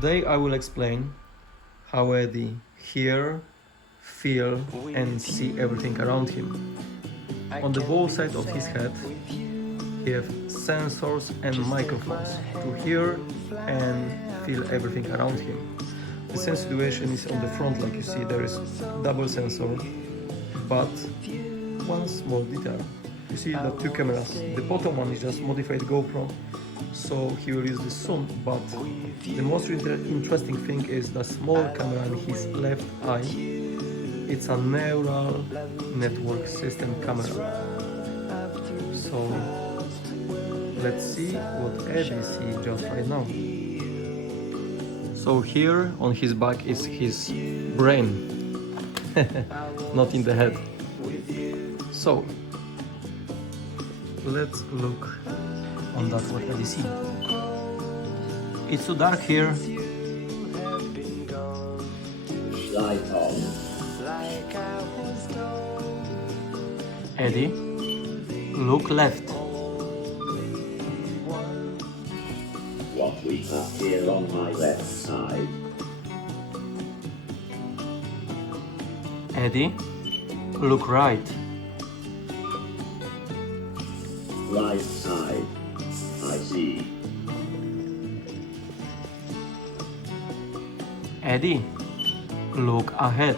Today I will explain how EDDiE hear, feel and see everything around him. On the both sides of his head he have sensors and microphones to hear and feel everything around him. The same situation is on the front, like you see there is double sensor, but one small detail. You see the two cameras. The bottom one is just modified GoPro, so he will use this soon, but the most interesting thing is the small camera in his left eye. It's a neural network system camera. So let's see what EDDiE sees just right now. So here on his back is his brain, not in the head. So let's look on that what EDDiE see. It's too dark here. Light on. EDDiE, look left. What we have here on my left side. EDDiE, look right. Right side. I see. EDDiE, look ahead.